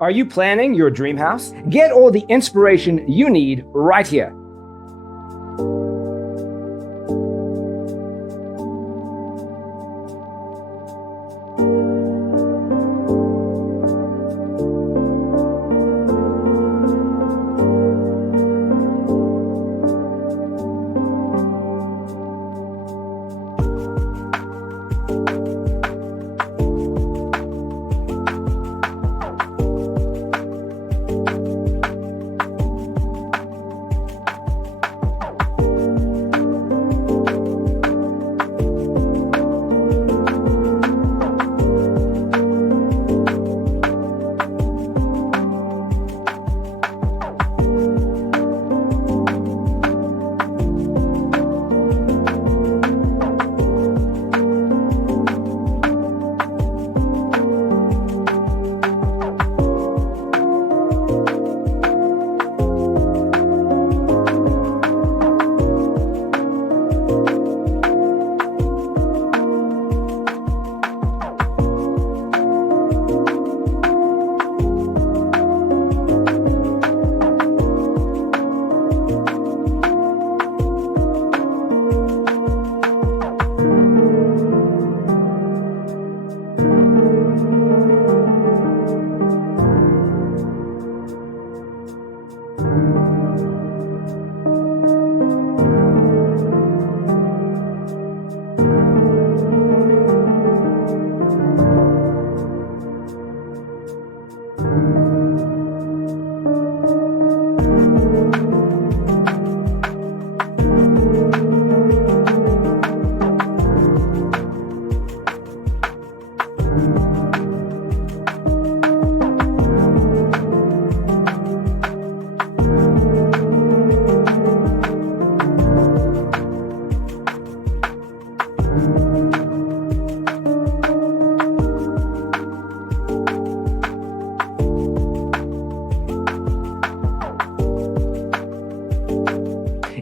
Are you planning your dream house? Get all the inspiration you need right here.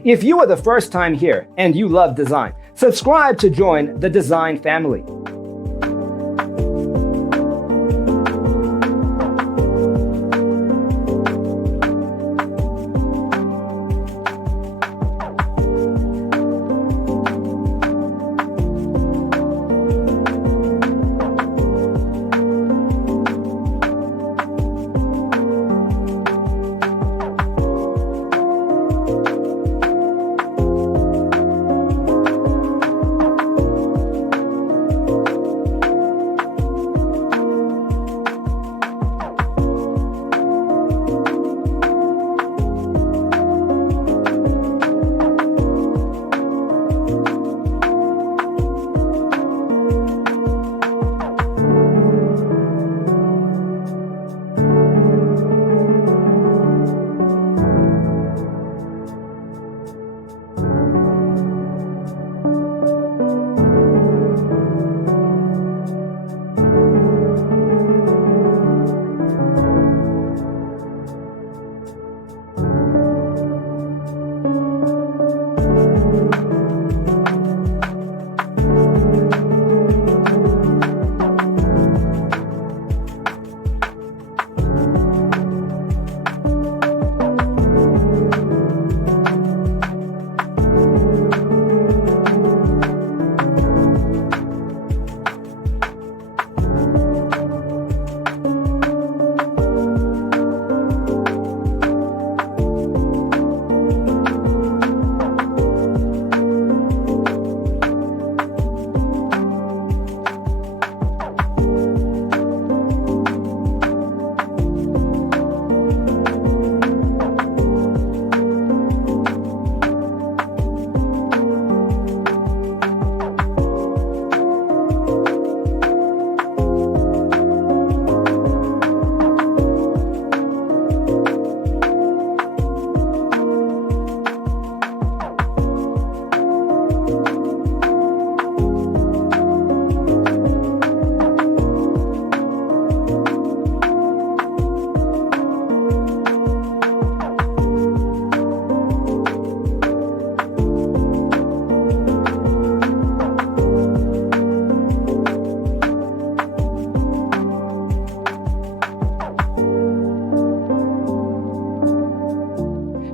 If you are the first time here and you love design, subscribe to join the design family.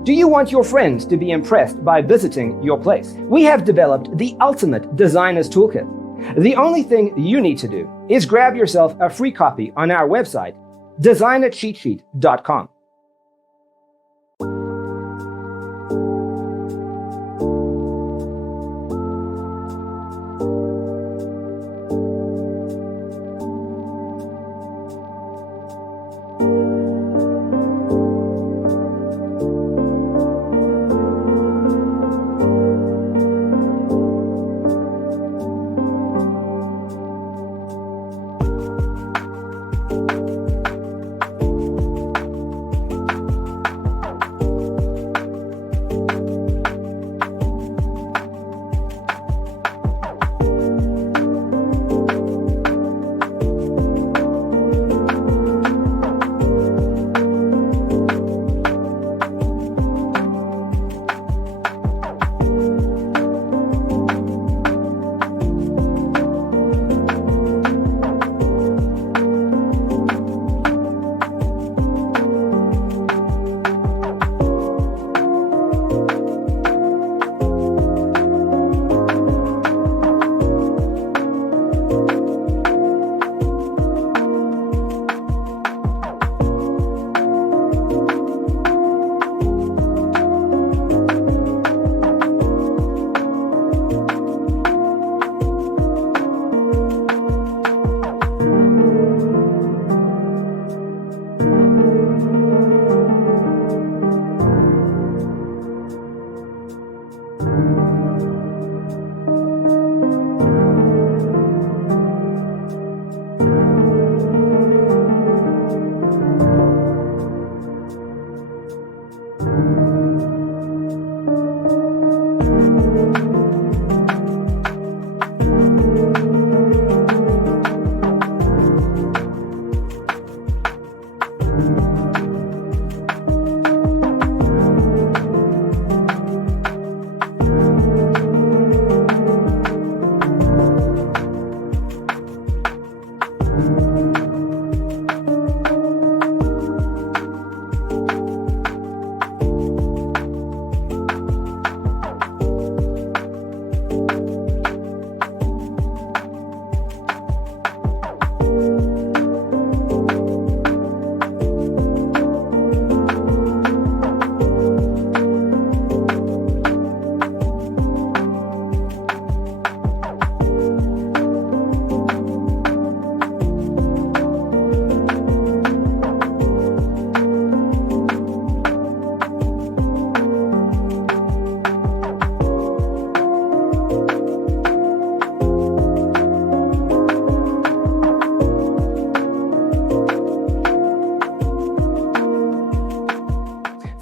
Do you want your friends to be impressed by visiting your place? We have developed the ultimate designer's toolkit. The only thing you need to do is grab yourself a free copy on our website, designercheatsheet.com.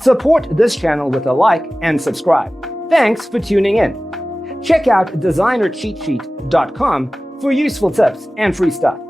Support this channel with a like and subscribe. Thanks for tuning in. Check out designercheatsheet.com for useful tips and free stuff.